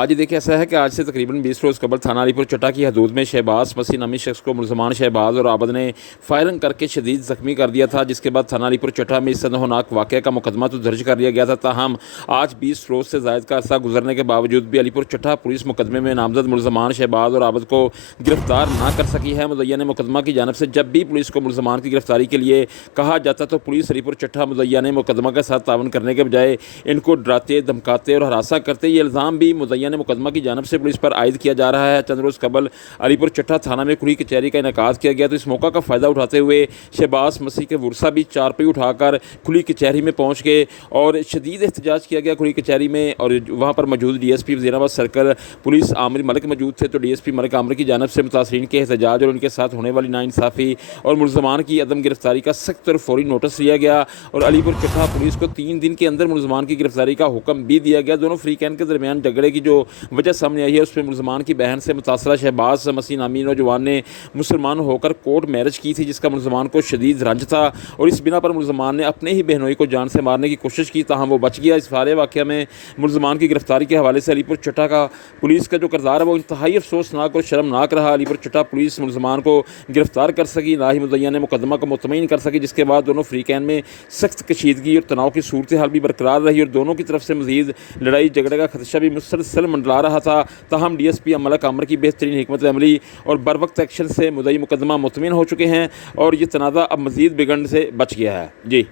हाँ जी, देखिए ऐसा है कि आज से तकरीबन 20 रोज़ कबल थाना अलीपुर चट्टा की हदूद में शहबाज मसीह नामी शख्स को मुलजमान शहबाज और आबद ने फायरिंग करके शदीद ज़ख्मी कर दिया था, जिसके बाद थाना अलीपुर चट्टा में इस सनहोनाक वाक़े का मुकदमा तो दर्ज कर लिया गया था। ताहम आज 20 रोज़ से ज़ायद का अरसा गुजरने के बावजूद भी अलीपुर चट्टा पुलिस मुकदमे में नामजद मुलजमान शहबाज और आबद को गिरफ्तार ना कर सकी है। मुद्दईयान मुकदमा की जानब से जब भी पुलिस को मुलजमान की गिरफ्तारी के लिए कहा जाता तो पुलिस अलीपुर चट्टा मुद्दईयान मुकदमा के साथ तावन करने के बजाय इनको डराते, धमकाते और हरासा करते। ये इल्ज़ाम भी मुद्दईयान मुकदमा की जानब से पुलिस पर आयद किया जा रहा है। चंद रोज़ कबल अलीपुर चट्टा थाना में खुली कचहरी का इनेकाद किया गया, तो इस मौका का फ़ायदा उठाते हुए शहबाज मसीह के वर्सा भी चारपई उठाकर खुली कचहरी में पहुँच गए और शदीद एहतजाज किया गया खुली कचहरी में। और वहाँ पर मौजूद DSP Wazirabad circle police Aamir Malik मौजूद थे, तो DSP मलिक आमिर की जानब से मुतासरीन के एहतजाज और उनके साथ होने वाली नाइंसाफ़ी और मुलजमान की अदम गिरफ्तारी का सख्त और फौरी नोटिस लिया गया और अलीपुर चट्टा पुलिस को 3 दिन के अंदर मुलजमान की गिरफ्तारी का हुक्म भी दिया गया। दोनों फ्रीकैन के दरमियान झगड़े की जो वजह सामने आई है उसमें मुलजमान की बहन से मुतासरा शहबाज मसीह नामी नौजवान ने मुसलमान होकर कोर्ट मैरिज की थी, जिसका मुलजमान को शदीद रंज था और इस बिना पर मुलजमान ने अपने ही बहनोई को जान से मारने की कोशिश की, ताहम वो बच गया। इस सारे वाक़े में मुलजमान की गिरफ्तारी के हवाले से अलीपुर चट्टा का पुलिस का जो किरदार है वो इंतहाई अफसोसनाक और शर्मनाक रहा। अलीपुर चट्टा पुलिस मुलजमान को गिरफ्तार कर सकी, ना ही मुद्दईयान मुकदमा को मुतमईन कर सकी, जिसके बाद दोनों फ्रीकैन में सख्त कशीदगी और तनाव की सूरत हाल भी बरकरार रही और दोनों की तरफ से मज़ीद लड़ाई झगड़े का खदशा भी मुसलसल मंडला रहा था। ताहम DSP मलिक आमिर की बेहतरीन हिकमत अमली और बर वक्त एक्शन से मुद्दई मुकदमा मुतमईन हो चुके हैं और ये तनाज़ा अब मज़ीद बिगड़ने से बच गया है। जी।